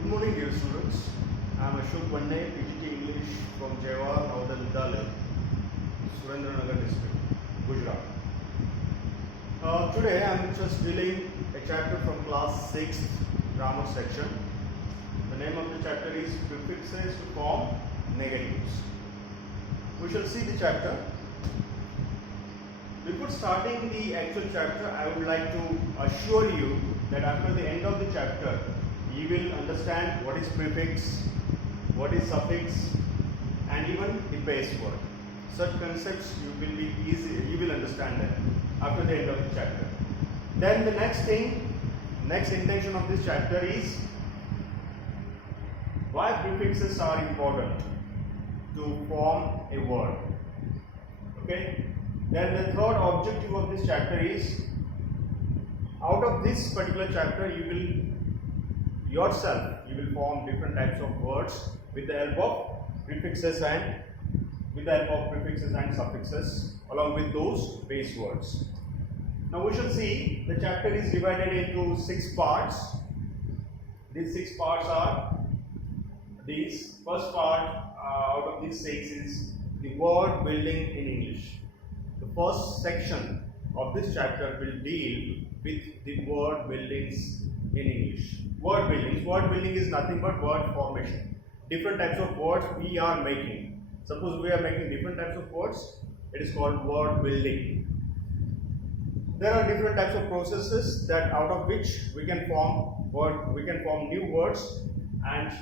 Good morning, dear students. I am Ashok Pandey, PGT English from Jawahar Navodaya Vidyalaya, Surendranagar district, Gujarat. Today I am just dealing a chapter from class 6 grammar section. The name of the chapter is Prefixes to form negatives. We shall see the chapter. Before starting the actual chapter, I would like to assure you that after the end of the chapter, you will understand what is prefix, what is suffix, and even the base word. Such concepts you will understand that after the end of the chapter. Then the next intention of this chapter is why prefixes are important to form a word. Okay. Then the third objective of this chapter is, out of this particular chapter you will form different types of words with the help of prefixes and suffixes along with those base words. Now we shall see the chapter is divided into 6 parts. These 6 parts are these. First part out of these 6 is the word building in English. The first section of this chapter will deal with the word buildings in English. Word building is nothing but word formation. Different types of words we are making. Suppose we are making different types of words, it is called word building. There are different types of processes that out of which we can form new words, and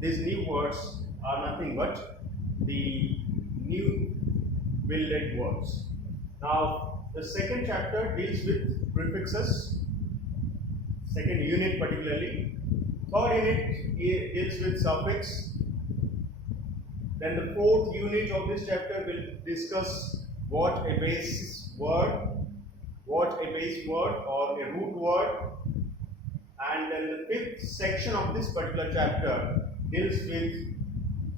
these new words are nothing but the new builded words. Now the second chapter deals with prefixes, second unit particularly. Third unit deals with suffix. Then the fourth unit of this chapter will discuss what a base word or a root word. And then the fifth section of this particular chapter deals with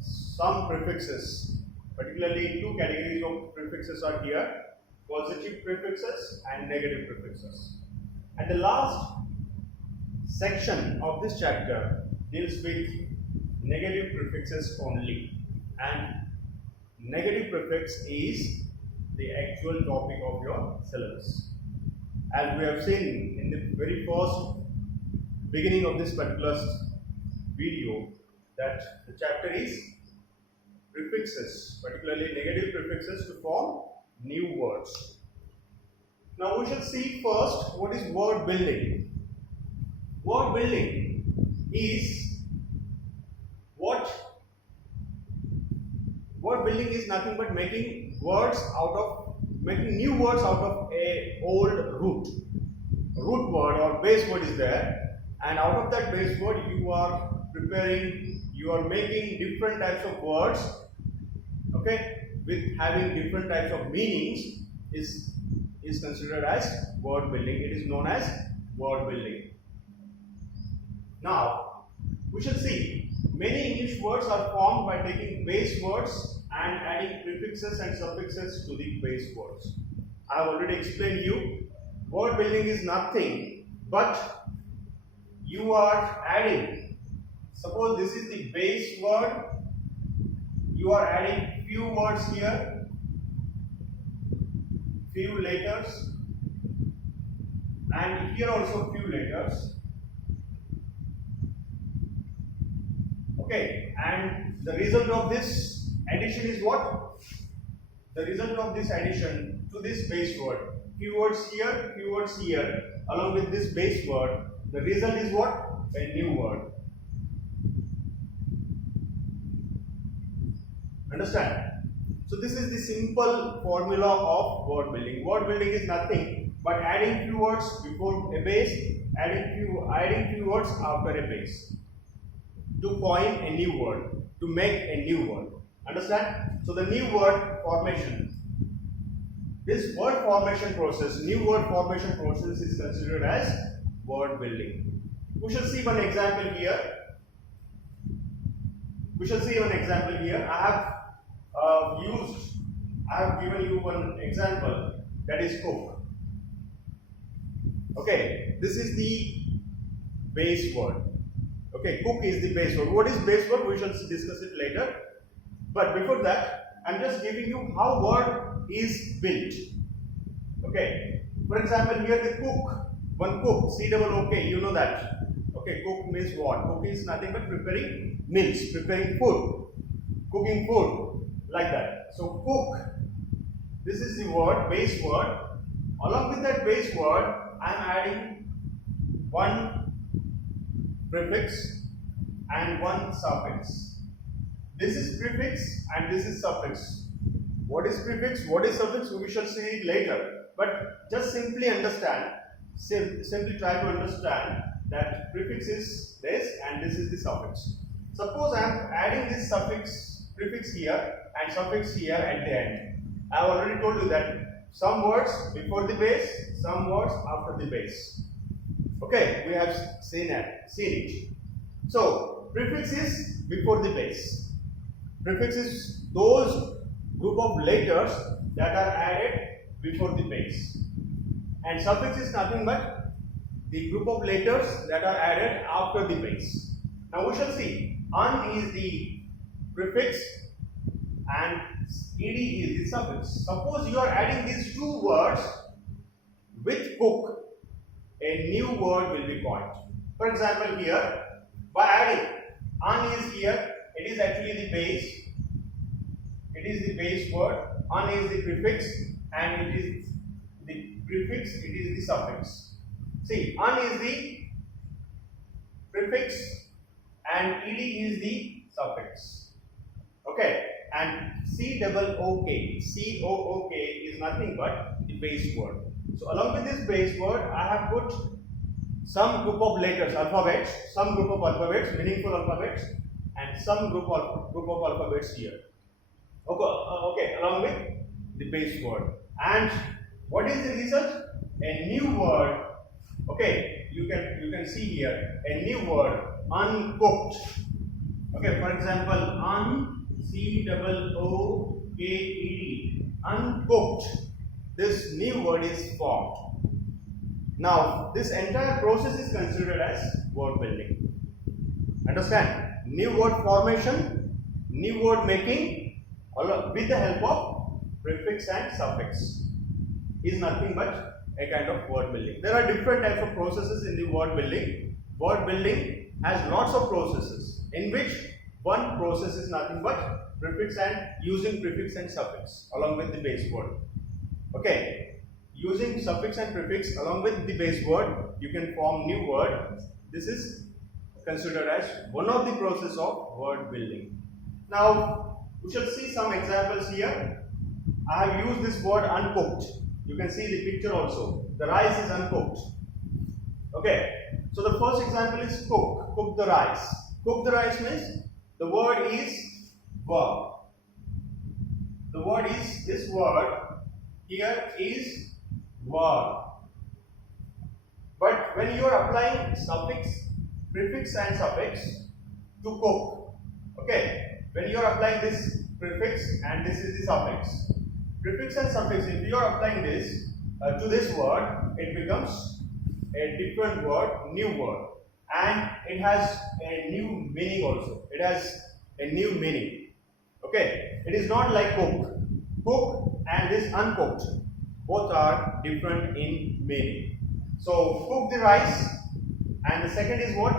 some prefixes. Particularly 2 categories of prefixes are here: positive prefixes and negative prefixes. And the last section of this chapter deals with negative prefixes only, and negative prefix is the actual topic of your syllabus. As we have seen in the very first beginning of this particular video, that the chapter is prefixes, particularly negative prefixes to form new words. Now we shall see first what is word building. Word building is nothing but making new words out of a old root word or base word is there, and out of that base word you are making different types of words, okay, with having different types of meanings is considered as word building. It is known as word building. Now we shall see many English words are formed by taking base words and adding prefixes and suffixes to the base words. I have already explained you, word building is nothing but you are adding. Suppose this is the base word, you are adding few words here, few letters, and here also few letters. Okay, and the result of this addition is what? The result of this addition to this base word, few words here, along with this base word, the result is what? A new word. Understand? So this is the simple formula of word building. Word building is nothing but adding few words before a base, adding few words after a base to coin a new word, to make a new word. Understand? So the new word formation, this word formation process, new word formation process is considered as word building. We shall see one example here. I have given you one example, that is Coke. Okay, this is the base word. Okay, cook is the base word. What is base word? We shall discuss it later. But before that, I'm just giving you how word is built. Okay, for example, here the cook, one cook, C-O-O-K, you know that. Okay, cook means what? Cook is nothing but preparing meals, preparing food, cooking food, like that. So cook, this is the word, base word. Along with that base word, I am adding one prefix and one suffix. This is prefix and this is suffix. What is prefix? What is suffix? We shall see it later. But just simply understand, simply try to understand that prefix is this and this is the suffix. Suppose I am adding this suffix, prefix here and suffix here at the end. I have already told you that some words before the base, some words after the base. Okay, we have seen it. So, prefix is before the base. Prefix is those group of letters that are added before the base. And suffix is nothing but the group of letters that are added after the base. Now we shall see, un is the prefix and ed is the suffix. Suppose you are adding these two words with cook, a new word will be coined. For example, here, by adding un is here, it is actually the base. It is the base word. Un is the prefix and it is the prefix, it is the suffix. See, un is the prefix and ed is the suffix. Okay, and C-O-O-K, C-O-O-K is nothing but the base word. So along with this base word, I have put some group of letters, alphabets, some group of alphabets, meaningful alphabets, and some group of alphabets here. Okay, along with the base word. And what is the result? A new word. Okay, you can see here a new word, uncooked. Okay, for example, C-O-O-K-E-D, uncooked. This new word is formed. Now, this entire process is considered as word building. Understand? New word formation, new word making, with the help of prefix and suffix is nothing but a kind of word building. There are different types of processes in the word building. Word building has lots of processes in which one process is nothing but prefix and using prefix and suffix along with the base word. Okay, using suffix and prefix along with the base word, you can form new word. This is considered as one of the process of word building. Now, we shall see some examples here. I have used this word uncooked. You can see the picture also. The rice is uncooked. Okay, so the first example is cook. Cook the rice. Cook the rice means the word is verb. The word is, this word here is verb. But when you are applying suffix, prefix and suffix to cook, okay, when you are applying this prefix and this is the suffix, prefix and suffix, if you are applying this to this word, it becomes a different word, new word, and it has a new meaning also. It has a new meaning. Okay, it is not like cook. Cook and this uncooked, both are different in meaning. So cook the rice, and the second is what?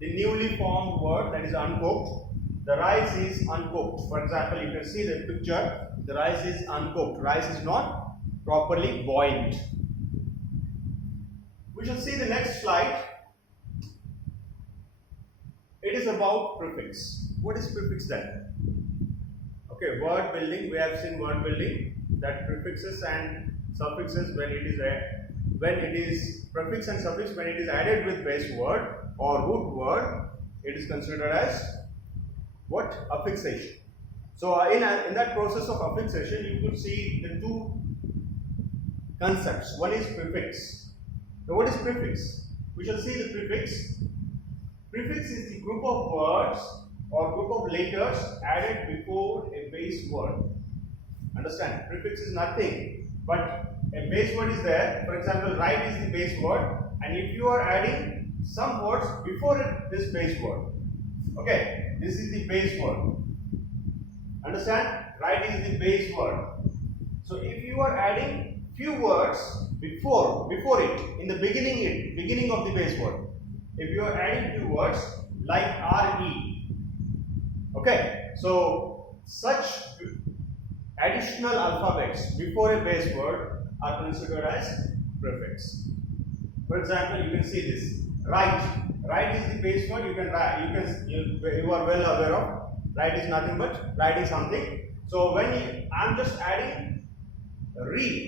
The newly formed word, that is uncooked. The rice is uncooked. For example, you can see the picture. The rice is uncooked. Rice is not properly boiled. We shall see the next slide. It is about prefix. What is prefix then? Okay, word building. We have seen word building, that prefixes and suffixes when it is prefix and suffix when it is added with base word or root word, it is considered as what? Affixation. So in that process of affixation, you could see the two concepts. One is prefix. Now what is prefix? We shall see the prefix. Prefix is the group of words or group of letters added before a base word. Understand? Prefix is nothing but a base word is there. For example, right is the base word, and if you are adding some words before this base word. Okay, this is the base word. Understand? Right is the base word. So if you are adding few words before it, in the beginning of the base word, if you are adding few words like re, okay, so such additional alphabets before a base word are considered as prefix. For example, you can see this right. Right is the base word. You are well aware of. Right is nothing but writing something. So when I am just adding re,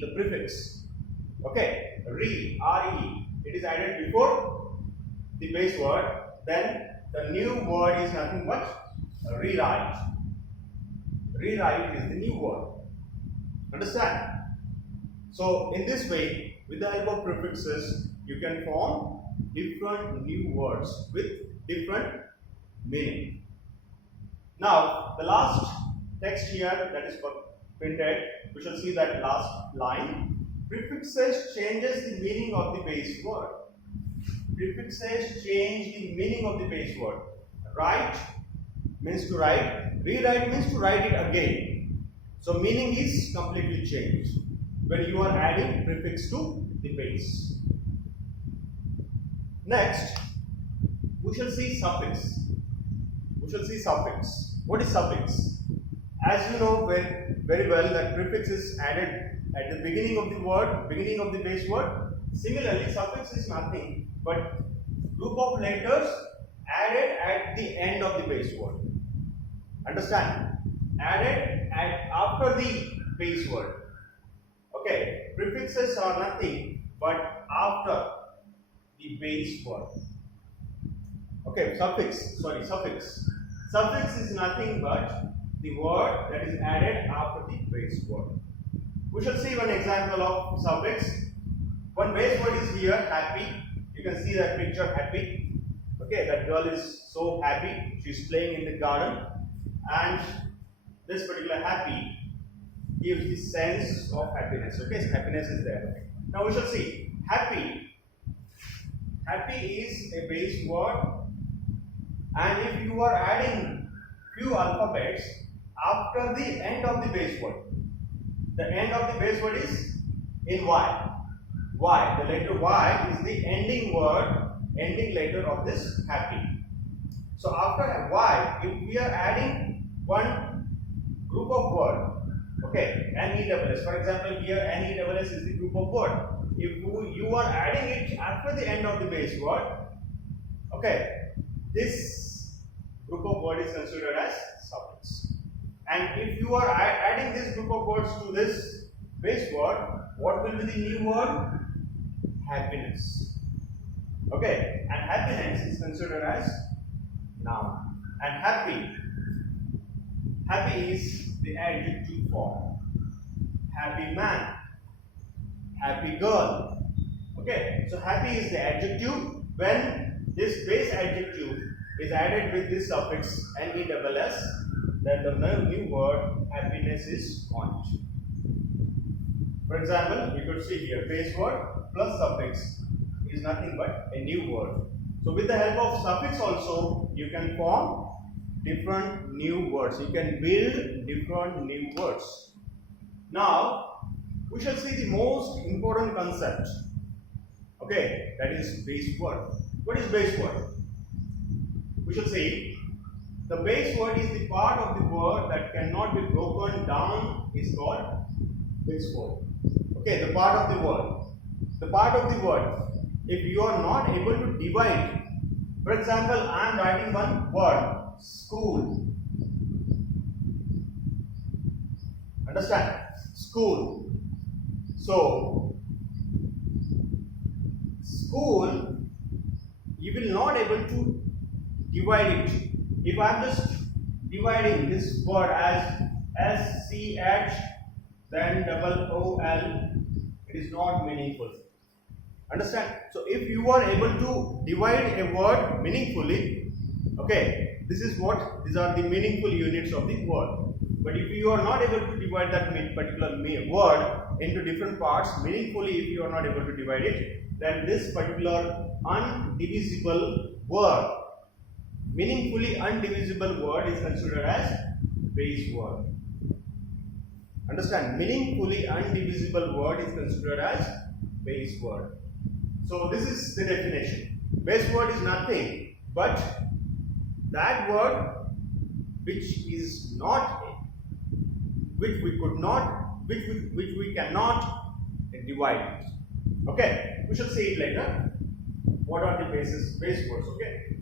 the prefix. Okay, re, it is added before the base word. Then the new word is nothing but rewrite. Rewrite is the new word. Understand? So in this way, with the help of prefixes, you can form different new words with different meaning. Now, the last text here that is printed, we shall see that last line. Prefixes changes the meaning of the base word. Prefixes change the meaning of the base word. Write means to write. Rewrite means to write it again. So meaning is completely changed when you are adding prefix to the base. Next, we shall see suffix. We shall see suffix. What is suffix? As you know very well that prefix is added at the beginning of the word, beginning of the base word. Similarly, suffix is nothing but group of letters added at the end of the base word. Understand? Added after the base word. Okay, prefixes are nothing but after the base word. Okay, suffix. Suffix is nothing but the word that is added after the base word. We shall see one example of suffix. One base word is here, happy. You can see that picture, happy. Okay, that girl is so happy. She's playing in the garden. And this particular happy gives the sense of happiness. Okay, so happiness is there. Now we shall see happy. Happy is a base word, and if you are adding few alphabets after the end of the base word, the end of the base word is in Y. Y, the letter Y is the ending letter of this happy. So after Y, if we are adding one group of word, okay, NESS. For example, here NESS is the group of word. If you are adding it after the end of the base word, okay, this group of word is considered as suffix. And if you are adding this group of words to this base word, what will be the new word? Happiness. Okay, and happiness is considered as noun. And happy is the adjective form. Happy man, happy girl. Okay, so happy is the adjective. When this base adjective is added with this suffix NESS, then the new word happiness is formed. For example, you could see here base word plus suffix is nothing but a new word. So with the help of suffix also, you can form different new words. You can build different new words. Now, we shall see the most important concept. Okay, that is base word. What is base word? We shall see the base word is the part of the word that cannot be broken down is called base word. Okay, the part of the word. The part of the word, if you are not able to divide, for example, I am writing one word, school. Understand? School. So, school, you will not able to divide it. If I am just dividing this word as SCH, then OOL, it is not meaningful. Understand? So, if you are able to divide a word meaningfully, okay, these are the meaningful units of the word. But if you are not able to divide that particular word into different parts meaningfully, if you are not able to divide it, then this particular undivisible word, meaningfully undivisible word, is considered as base word. Understand? Meaningfully undivisible word is considered as base word. So this is the definition. Base word is nothing but that word which is not, which we cannot divide. Okay, we shall see it later. What are the base words? Okay.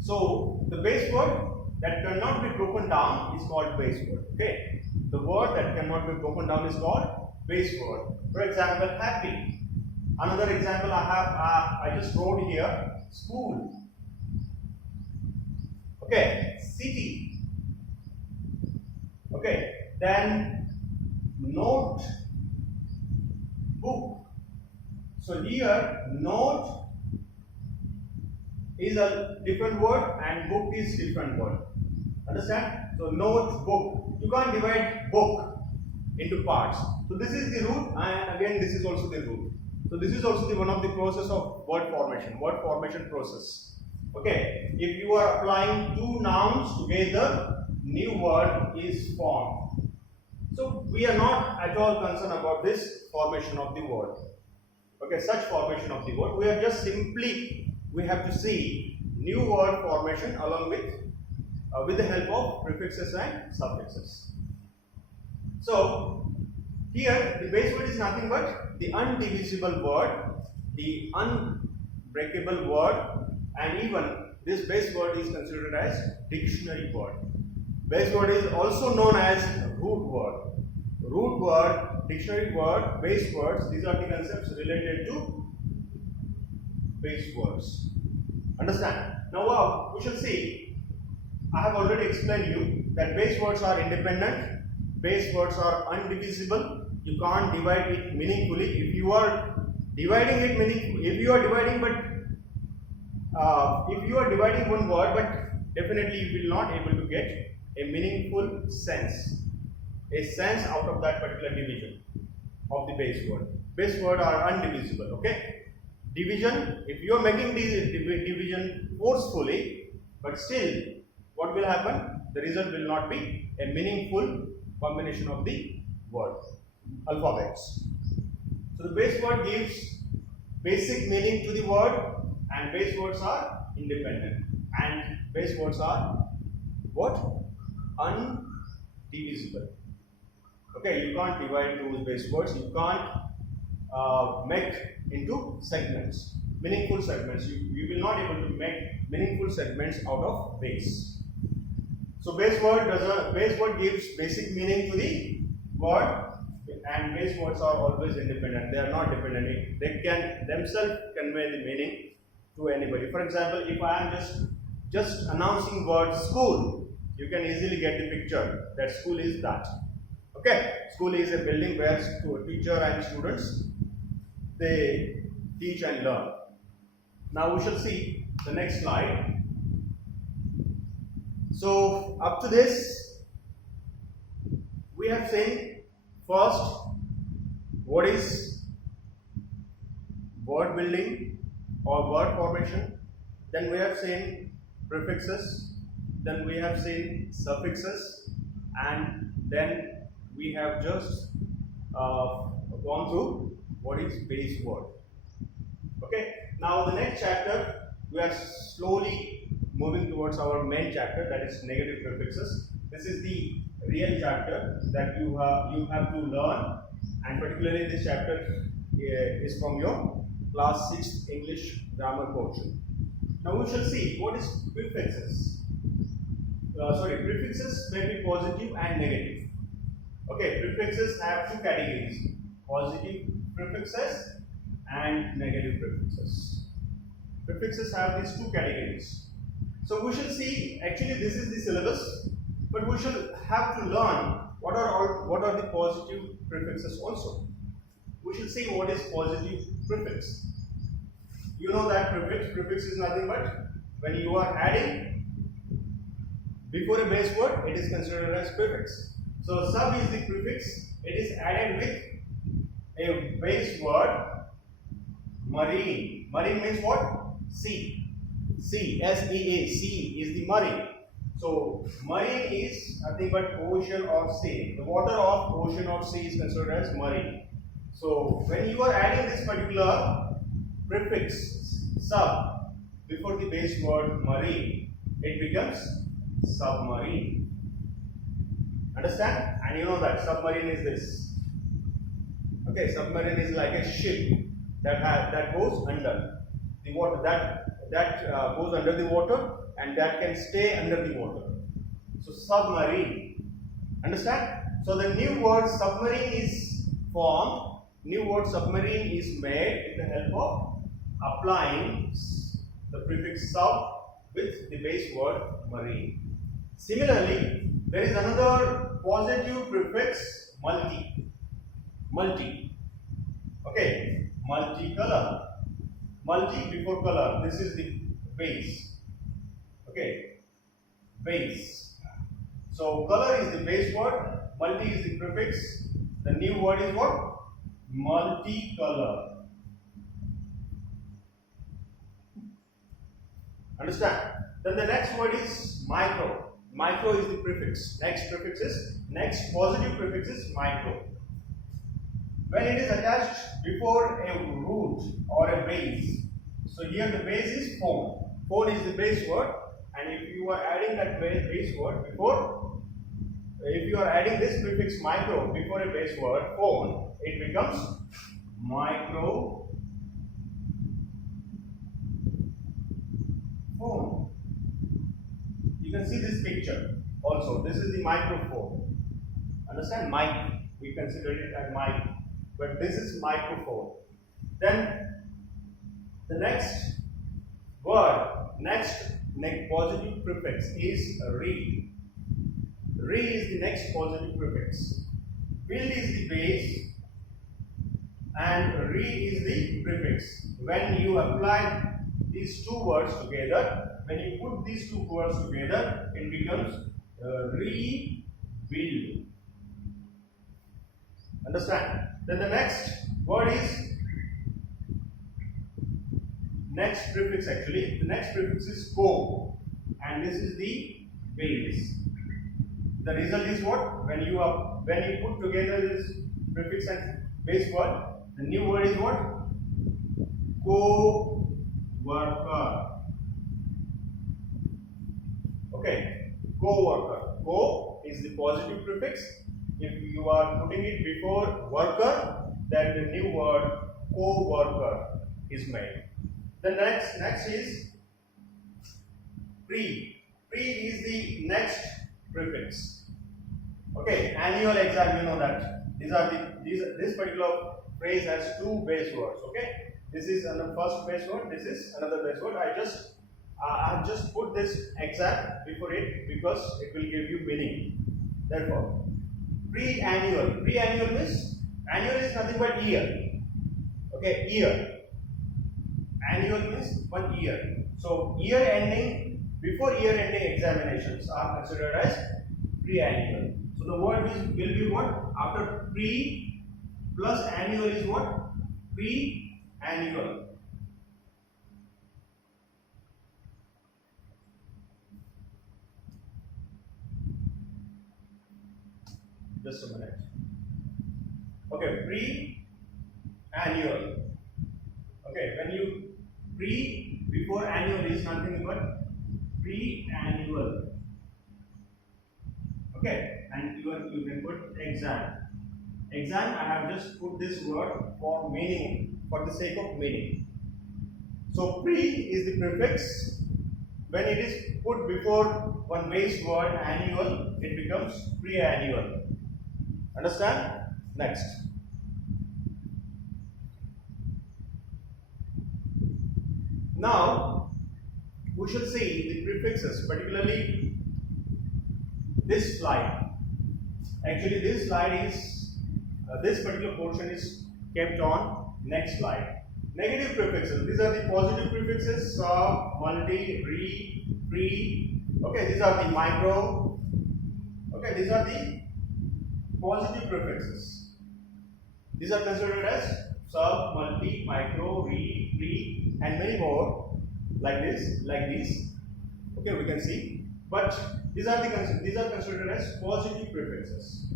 So the base word that cannot be broken down is called base word. Okay. The word that cannot be broken down is called base word. For example, happy. Another example I just wrote here, school. Okay, city. Okay, then note, book. So here note is a different word and book is different word. Understand? So note, book. You can't divide book into parts. So this is the root, and again this is also the root. So this is also one of the process of word formation process. Okay, if you are applying two nouns together, new word is formed. So we are not at all concerned about this formation of the word. Okay, such formation of the word. We are just simply, we have to see new word formation along with the help of prefixes and suffixes. So here the base word is nothing but the undivisible word, the unbreakable word, and even this base word is considered as dictionary word. Base word is also known as root word. Root word, dictionary word, base words, these are the concepts related to base words. Understand? Now we shall see. I have already explained you that base words are independent, base words are undivisible. You can't divide it meaningfully. If you are dividing it meaningfully, if you are dividing one word, but definitely you will not able to get a meaningful sense, out of that particular division of the base word. Base word are undivisible. Okay, division. If you are making division forcefully, but still, what will happen? The result will not be a meaningful combination of the word alphabets. So the base word gives basic meaning to the word, and base words are independent, and base words are what? Undivisible. Okay, you can't divide those base words. You can't make into segments, meaningful segments. You will not able to make meaningful segments out of base. So base word gives basic meaning to the word, and base words are always independent. They are not dependent. They can themselves convey the meaning to anybody. For example, if I am just announcing word school, you can easily get the picture that school is that. Okay, school is a building where teacher and students they teach and learn. Now we shall see the next slide. So up to this, we have seen first what is word building or word formation. Then we have seen prefixes. Then we have seen suffixes, and then we have just gone through what is base word. Okay. Now the next chapter, we are slowly moving towards our main chapter, that is negative prefixes. This is the real chapter that you have to learn, and particularly this chapter is from your class 6 English grammar portion. Now we shall see what is prefixes. Prefixes may be positive and negative. Okay, prefixes have two categories: positive prefixes and negative prefixes. Prefixes have these two categories. So we shall see, actually this is the syllabus, but we shall have to learn what are the positive prefixes also. We shall see what is positive prefix. You know that prefix is nothing but when you are adding before a base word, it is considered as prefix. So sub is the prefix, it is added with a base word marine. Marine means what? Sea. Sea. S-E-A. Sea is the marine. So marine is nothing but ocean or sea. The water of ocean or sea is considered as marine. So when you are adding this particular prefix sub before the base word marine, it becomes submarine. Understand? And you know that submarine is this. Okay, submarine is like a ship that goes under the water, that goes under the water and that can stay under the water. So submarine. Understand? So the new word submarine is formed. New word submarine is made with the help of applying the prefix sub with the base word marine. Similarly, there is another positive prefix multi. Multi. Okay, multicolor. Multi before color. This is the base. Okay, base. So color is the base word. Multi is the prefix. The new word is what? Multicolor. Understand? Then the next word is micro. Micro is the prefix. Next positive prefix is micro. When it is attached before a root or a base. So here the base is phone. Phone is the base word, and if you are adding that base word before, if you are adding this prefix micro before a base word phone, it becomes micro phone. You can see this picture also. This is the microphone. Understand? Mic. We consider it as mic, but this is microphone. Then the next word, next positive prefix is re. Re is the next positive prefix. Build is the base and re is the prefix. When you apply these two words together, when you put these two words together, it becomes rebuild. Understand? Then the next word is next prefix actually. The next prefix is co, and this is the base. The result is what? When you put together this prefix and base word, the new word is what? Co-worker. Okay, co-worker. Co is the positive prefix. If you are putting it before worker, then the new word co-worker is made. The next is pre. Pre is the next prefix. Okay, annual exam, you know that this particular phrase has two base words. Okay, this is the first base word. This is another base word. I have just put this exam before it because it will give you meaning. Therefore, pre-annual. Pre-annual means annual is nothing but year. Okay, year. Annual means 1 year. So year ending, before year ending examinations are considered as pre-annual. So the word will be what? After pre plus annual is what? Pre-annual. Just a minute. Okay, pre-annual. Okay, when you pre before annual is nothing but pre-annual. Okay, and you can put exam. Exam, I have just put this word for meaning, for the sake of meaning. So pre is the prefix. When it is put before one base word annual, it becomes pre-annual. Understand? Next. Now, we should see the prefixes, particularly this slide. Actually, this slide is, this particular portion is kept on next slide. Negative prefixes, these are the positive prefixes, sub, multi, re, pre. Okay, these are the micro. Okay, these are the positive prefixes. These are considered as sub, multi, micro, re, pre, and many more like this, like these. Okay, we can see. But these are considered as positive prefixes.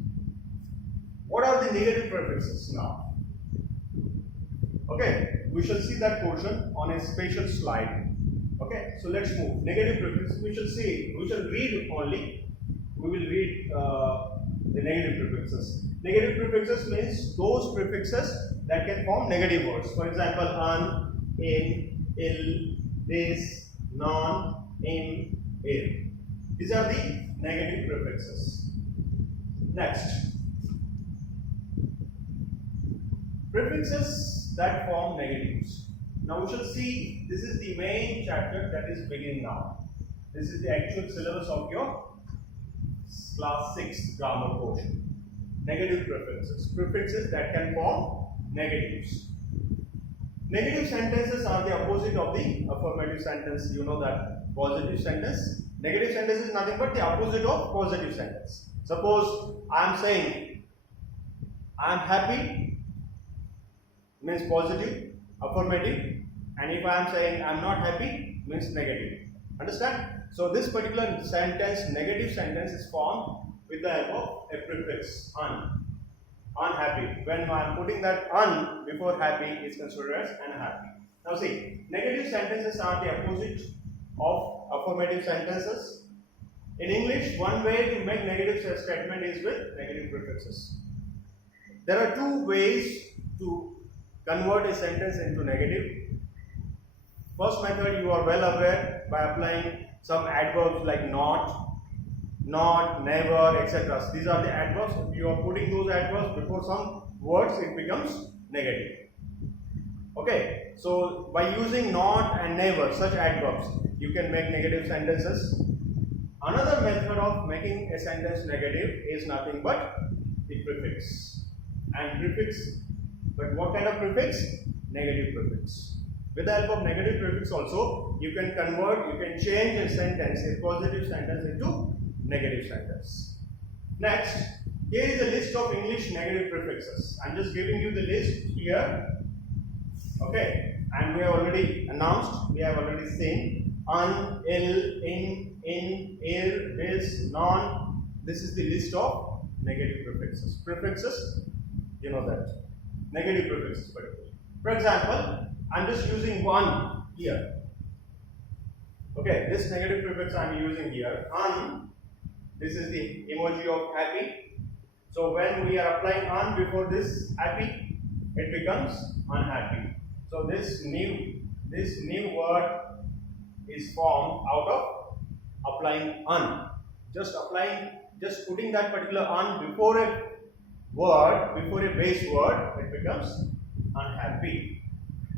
What are the negative prefixes now? Okay, we shall see that portion on a special slide. Okay, so let's move. Negative prefixes. We shall see. We shall read only. We will read the negative prefixes. Negative prefixes means those prefixes that can form negative words. For example, un, in, ill, this, non, in, ill. These are the negative prefixes. Next, prefixes that form negatives. Now we shall see, this is the main chapter that is beginning now. This is the actual syllabus of your class 6 grammar portion. Negative prefixes. Prefixes that can form negatives. Negative sentences are the opposite of the affirmative sentence. You know that. Positive sentence. Negative sentence is nothing but the opposite of positive sentence. Suppose I am saying I am happy means positive, affirmative, and if I am saying I am not happy means negative. Understand? So this particular sentence, negative sentence, is formed with the help of a prefix un. Unhappy. When I am putting that un before happy, is considered as unhappy. Now see, negative sentences are the opposite of affirmative sentences. In English, one way to make negative statement is with negative prefixes. There are two ways to convert a sentence into negative. First method, you are well aware by applying some adverbs like not, never, etc. These are the adverbs. If you are putting those adverbs before some words, it becomes negative. Okay, so by using not and never, such adverbs, you can make negative sentences. Another method of making a sentence negative is nothing but the prefix. And prefix, but what kind of prefix? Negative prefix. With the help of negative prefix also, you can convert, you can change a sentence, a positive sentence into negative sentence. Next, here is a list of English negative prefixes. I am just giving you the list here. Okay, and we have already announced, we have already seen un, ill, in, ill, this, non. This is the list of negative prefixes. Prefixes, you know that. Negative prefixes particularly. For example, I am just using one here. Okay, this negative prefix I am using here. Un, this is the emoji of happy. So when we are applying un before this happy, it becomes unhappy. So this new word is formed out of applying un. Just putting that particular un before a word, before a base word, it becomes unhappy.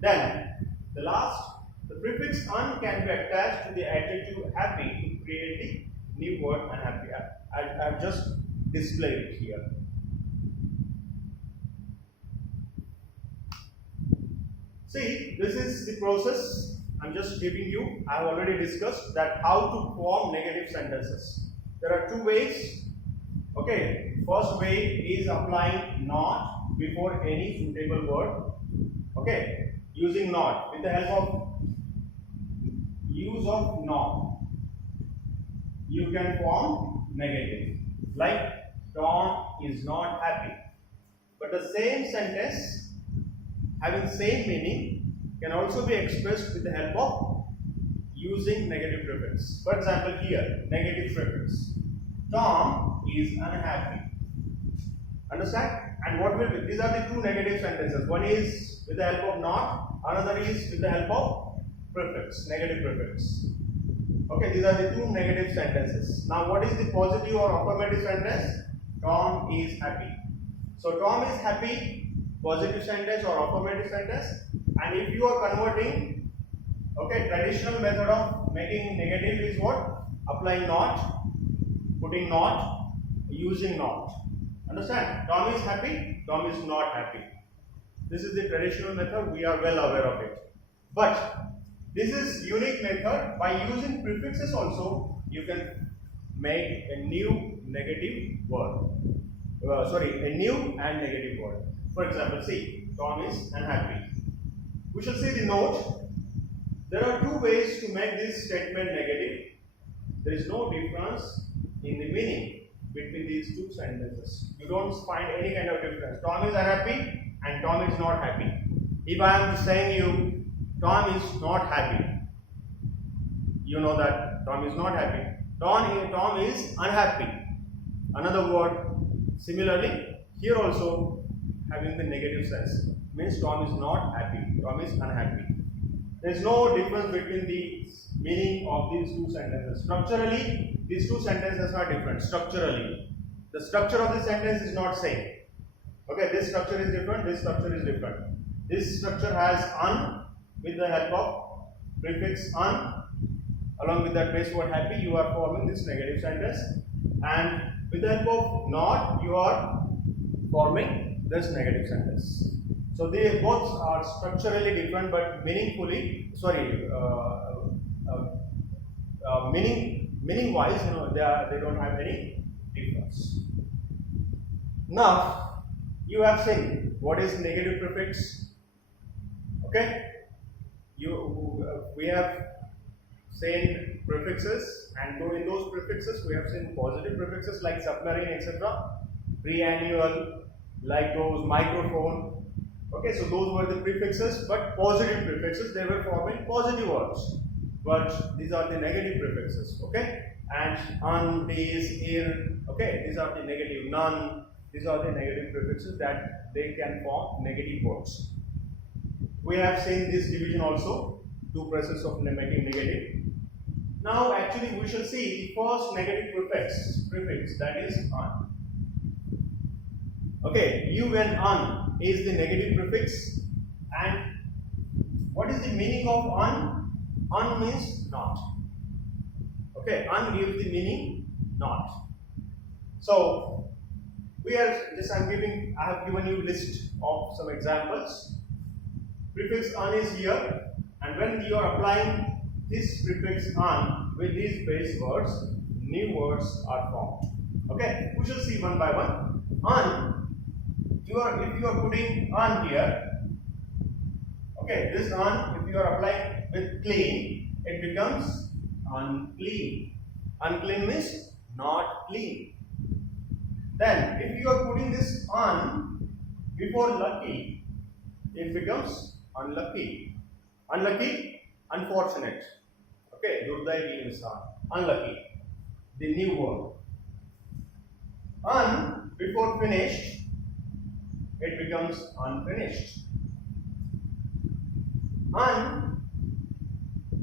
Then the prefix un can be attached to the adjective happy to create the new word unhappy. I have just displayed it here. See, this is the process I am just giving you. I have already discussed that how to form negative sentences. There are two ways. Okay, first way is applying not before any suitable word. Okay, using not with the help of use of not, you can form negative. Like Tom is not happy. But the same sentence having same meaning can also be expressed with the help of using negative prefix. For example, here negative prefix. Tom is unhappy. Understand? And what will be? These are the two negative sentences. One is with the help of not, another is with the help of prefix, negative prefix. Okay, these are the two negative sentences. Now, what is the positive or affirmative sentence? Tom is happy. So, Tom is happy, positive sentence or affirmative sentence. And if you are converting, okay, traditional method of making negative is what? Applying not, putting not, using not. Understand? Tom is happy, Tom is not happy. This is the traditional method, we are well aware of it. But this is unique method. By using prefixes also, you can make a new negative word. A new and negative word. For example, see, Tom is unhappy. We shall see the note. There are two ways to make this statement negative. There is no difference in the meaning between these two sentences. You don't find any kind of difference. Tom is unhappy and Tom is not happy. If I am saying you, Tom is not happy, you know that Tom is not happy. Tom is unhappy. Another word, similarly, here also having the negative sense, means Tom is not happy, Tom is unhappy. There is no difference between the meaning of these two sentences. Structurally, these two sentences are different. Structurally, the structure of the sentence is not same. Okay, this structure is different, this structure is different. This structure has un with the help of prefix un. Along with that base word happy, you are forming this negative sentence, and with the help of not, you are forming this negative sentence. So they both are structurally different, but meaningfully, meaning wise, they don't have any difference. Now you have seen what is negative prefix. Okay, we have seen prefixes, and in those prefixes we have seen positive prefixes like submarine, etc. Preannual, like those microphone. Okay, so those were the prefixes, but positive prefixes, they were forming positive words. But these are the negative prefixes. Okay, and un, these, ir. Okay, these are the negative. None. These are the negative prefixes that they can form negative words. We have seen this division also, two processes of making negative. Now actually we shall see the first negative prefix, that is un. Okay, u and un is the negative prefix, and what is the meaning of un? Un means not. Okay, un gives the meaning not. So I have given you list of some examples. Prefix un is here, and when you are applying this prefix un with these base words, new words are formed. Okay, we shall see one by one. Un, if you are putting un here, okay, this un, if you are applying with clean, it becomes unclean. Unclean means not clean. Then if you are putting this un before lucky, it becomes unlucky. Unlucky, unfortunate. Okay, durdaivi insan. Unlucky. The new word. Un before finished, it becomes unfinished. Un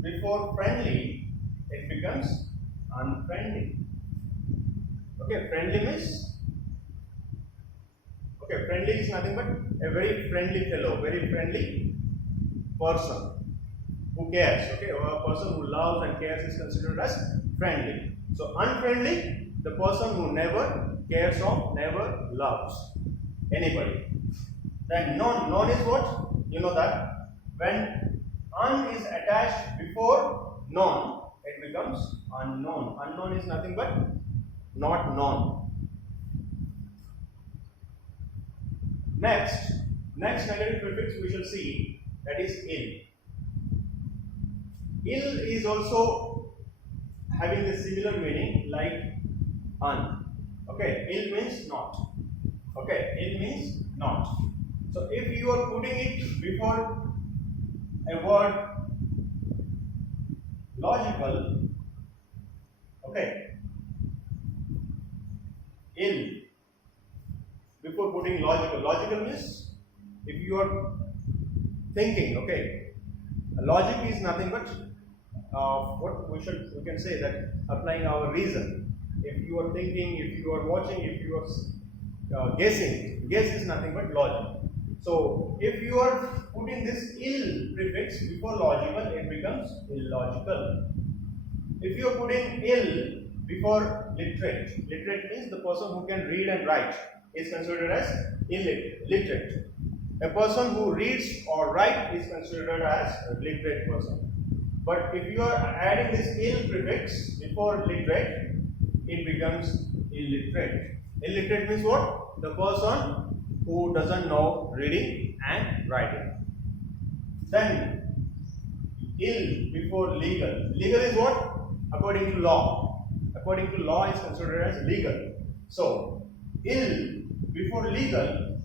before friendly, it becomes unfriendly. Okay, friendly means, okay, friendly is nothing but a very friendly fellow, very friendly person who cares. Okay, or a person who loves and cares is considered as friendly. So unfriendly, the person who never cares or never loves anybody. Then non is what? You know that when un is attached before non, it becomes unknown. Unknown is nothing but not known. Next negative prefix we shall see, that is ill. Ill is also having the similar meaning like un. Okay, ill means not. Okay, ill means not. So if you are putting it before a word logical, okay, ill before putting logical. Logical means if you are thinking, okay, logic is nothing but what we can say that applying our reason. If you are thinking, if you are watching, if you are guessing, guess is nothing but logic. So if you are putting this ill prefix before logical, it becomes illogical. If you are putting ill before literate, literate means the person who can read and write is considered as illiterate. A person who reads or writes is considered as a literate person. But if you are adding this ill prefix before literate, it becomes illiterate. Illiterate means what? The person who doesn't know reading and writing. Then ill before legal. Legal is what? According to law. According to law is considered as legal. So ill before legal,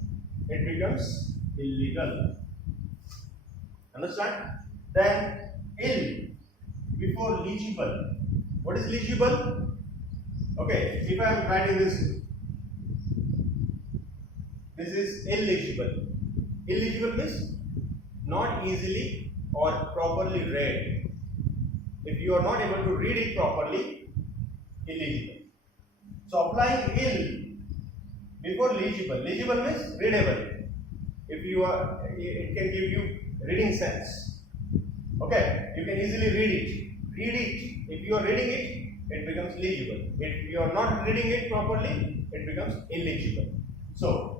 it becomes illegal. Understand? Then ill before legible. What is legible? Okay, if I am writing this is illegible. Illegible means not easily or properly read. If you are not able to read it properly, illegible. So applying ill before legible. Legible means readable. If you are, it can give you reading sense. Okay, you can easily read it. Read it. If you are reading it, it becomes legible. If you are not reading it properly, it becomes illegible. So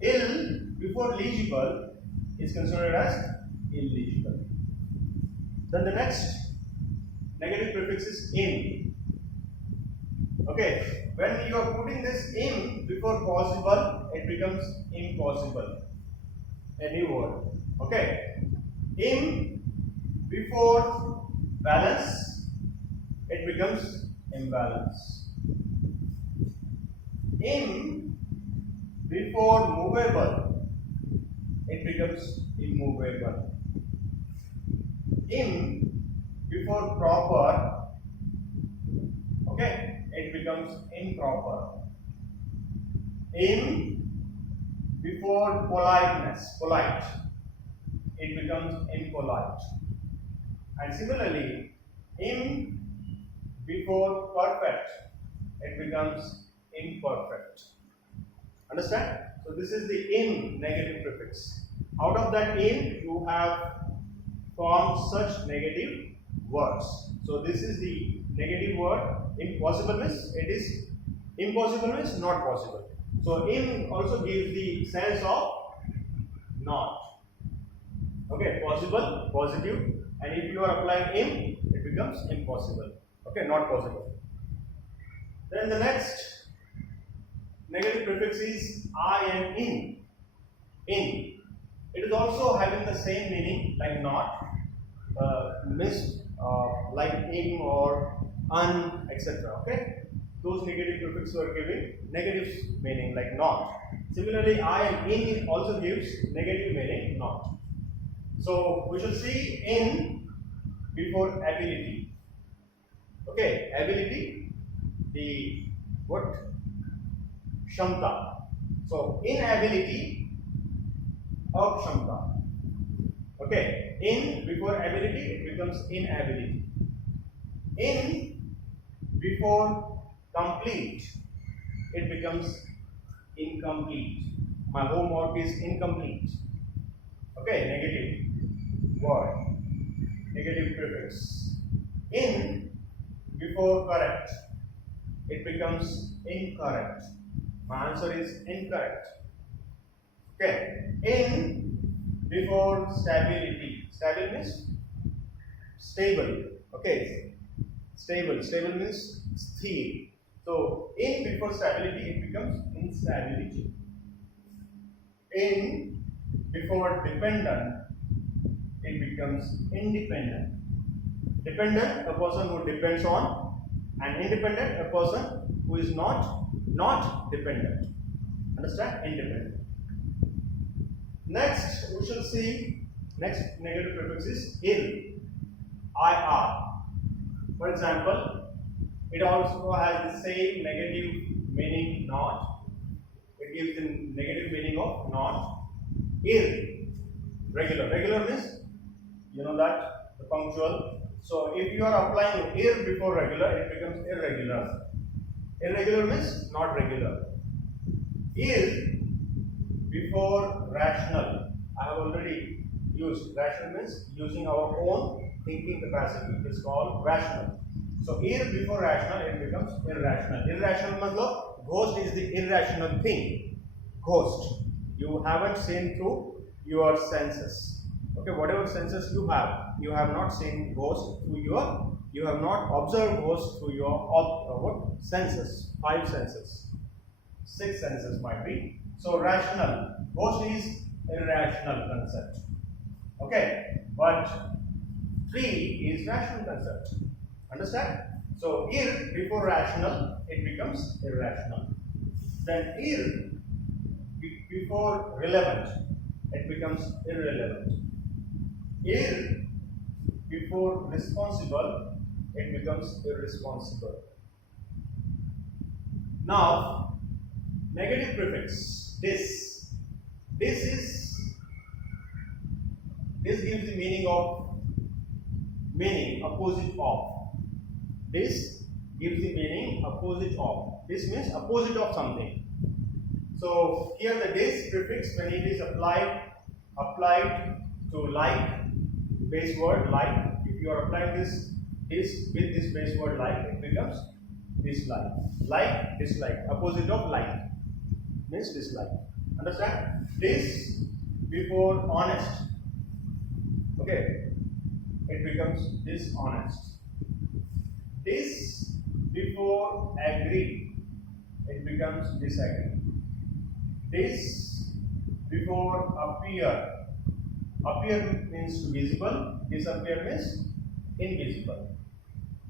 ill before legible is considered as illegible. Then the next negative prefix is in. Okay, when you are putting this in before possible, it becomes impossible. A new word. Okay, in before balance, it becomes imbalance. In before movable, it becomes immovable. In before proper, okay, it becomes improper. In before politeness, polite, it becomes impolite. And similarly, in before perfect, it becomes imperfect. Understand? So this is the in negative prefix. Out of that in, you have formed such negative words. So this is the negative word. Impossible means it is impossible means not possible. So in also gives the sense of not. Okay, possible, positive, and if you are applying in, it becomes impossible. Okay, not possible. Then the next negative prefix is I and in. In. It is also having the same meaning like not, miss, like in or un, etc. Okay, those negative prefixes are giving negative meaning like not. Similarly, I and in also gives negative meaning not. So we shall see in before ability. Okay, ability, the what? Shamta. So inability or shamta. Okay, in before ability, it becomes inability. In before complete, it becomes incomplete. My homework is incomplete. Okay, negative word, negative prefix. In before correct, it becomes incorrect. My answer is incorrect. Okay, in before stability. Stable means stable. Okay, stable. Stable means sthir. So in before stability, it becomes instability. In before dependent, it becomes independent. Dependent, a person who depends on, and independent, a person who is not dependent. Understand? Independent. Next, we shall see next negative prefix is ill. IR. For example, it also has the same negative meaning not. It gives the negative meaning of not. Irregular. Regular means, you know that, the punctual. So if you are applying ir before regular, it becomes irregular. Irregular means not regular. Ir before rational. I have already used. Rational means using our own thinking capacity. It is called rational. So ir before rational, it becomes irrational. Irrational matlab, ghost is the irrational thing. Ghost. You haven't seen through your senses. Okay, whatever senses you have not seen ghost through your, you have not observed ghost through your what senses? 5 senses, 6 senses might be. So rational. Ghost is irrational concept. Okay, but tree is rational concept. Understand? So ir before rational, it becomes irrational. Then ir before relevant, it becomes irrelevant. Ir before responsible, it becomes irresponsible. Now, negative prefix, this gives the meaning of, opposite of. This gives the meaning opposite of. This means opposite of something. So here the this prefix, when it is applied to like, base word like, if you are applying this with this base word like, it becomes dislike. Like, dislike. Opposite of like means dislike. Understand? This before honest. Okay. It becomes dishonest. This before agree, it becomes disagree. This before appear. Appear means visible, disappear means invisible.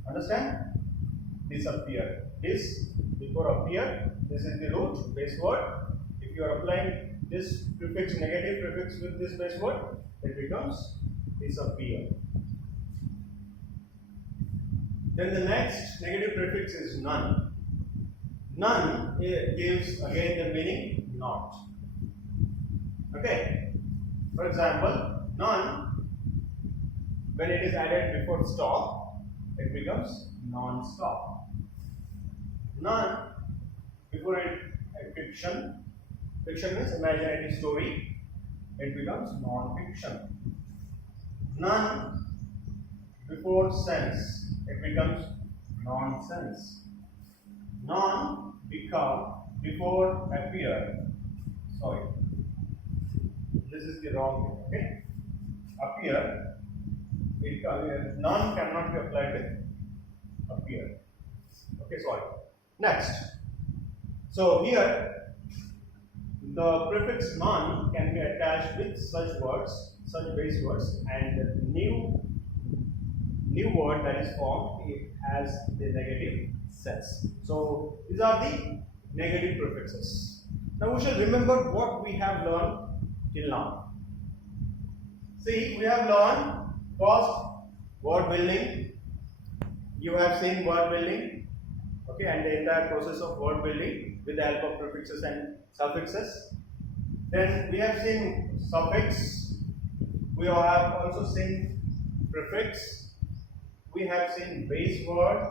Understand? Disappear. This before appear, this is the root base word. If you are applying this prefix, negative prefix with this base word, it becomes disappear. Then the next negative prefix is none. None gives again the meaning not. Okay. For example, none, when it is added before stop, it becomes non-stop. None before it fiction. Fiction means imaginary story. It becomes non-fiction. None before sense, it becomes nonsense. None before appear. Sorry, this is the wrong thing. Okay, appear. None cannot be applied with appear. Okay, sorry. Next. So here the prefix none can be attached with such words, such base words, and the new word that is formed, it has the negative sense. So these are the negative prefixes. Now we shall remember what we have learned till now. See, we have learned first word building. You have seen word building, okay, and the entire process of word building with the help of prefixes and suffixes. Then we have seen suffix. We have also seen prefix. We have seen base word.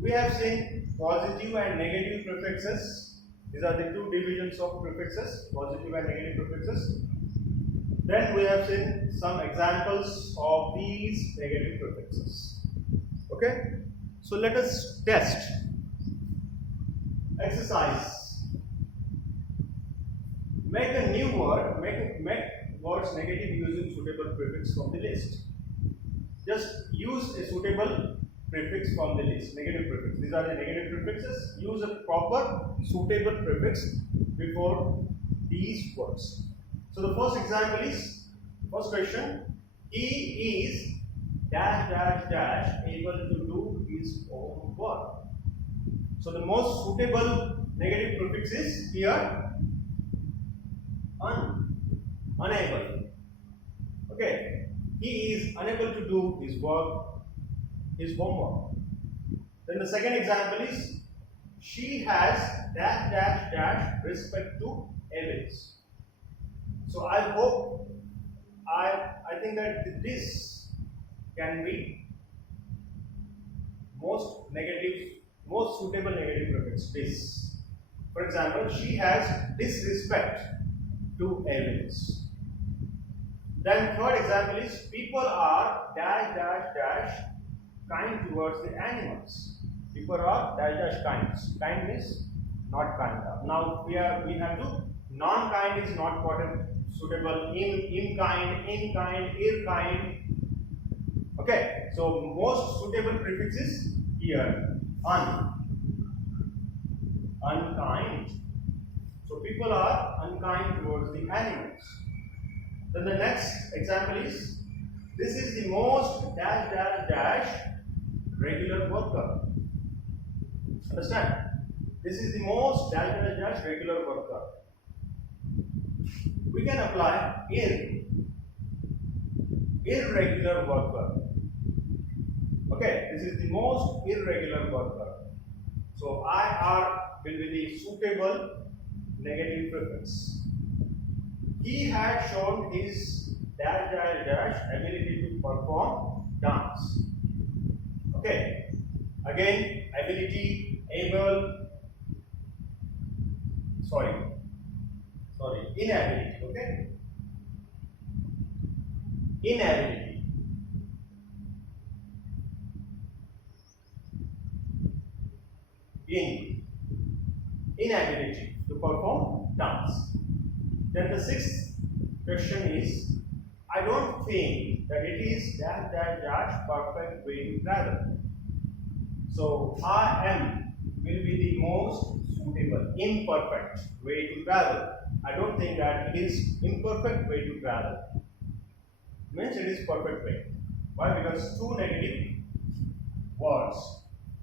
We have seen positive and negative prefixes. These are the two divisions of prefixes, positive and negative prefixes. Then we have seen some examples of these negative prefixes. Okay? So let us test. Exercise. Make a new word, make words negative using suitable prefix from the list. Just use a suitable prefix from the list, negative prefix. These are the negative prefixes. Use a proper suitable prefix before these words. So the first example is, first question, he is dash dash dash able to do his own work. So the most suitable negative prefix is here unable. Okay, he is unable to do his work, his homework. Then the second example is, she has dash dash dash respect to elders. So I hope, I think that this can be most suitable negative prefix, this. For example, she has disrespect to elders. Then third example is, people are dash dash dash kind towards the animals. People are dash dash kinds. Kind means not kind of. Now we have to, non-kind is not suitable. In kind, ir kind. Okay, so most suitable prefix is here unkind. So So people are unkind towards the animals. Then the next example is, this is the most dash dash dash regular worker. Understand? This is the most dash dash dash regular worker. We can apply irregular worker. Okay, this is the most irregular worker. So IR will be the suitable negative prefix. He had shown his dash dash dash ability to perform dance. Okay, again ability, inability. Okay, inability. Inability to perform dance. Then the sixth question is, I don't think that it is dash dash dash perfect way to travel. So I will be the most suitable imperfect way to travel. I don't think that it is imperfect way to travel. Means it is perfect way. Why? Because two negative words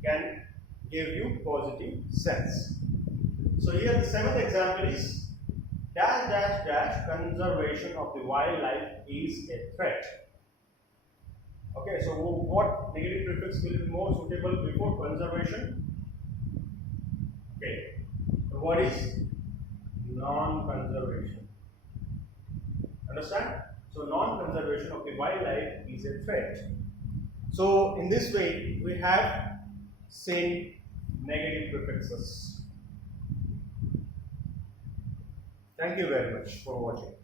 can give you positive sense. So here the seventh example is, dash dash dash conservation of the wildlife is a threat. Okay, so what negative prefix will be more suitable before conservation? Okay, the word is non-conservation. Understand? So non-conservation of the wildlife is a threat. So in this way we have same negative prefixes. Thank you very much for watching.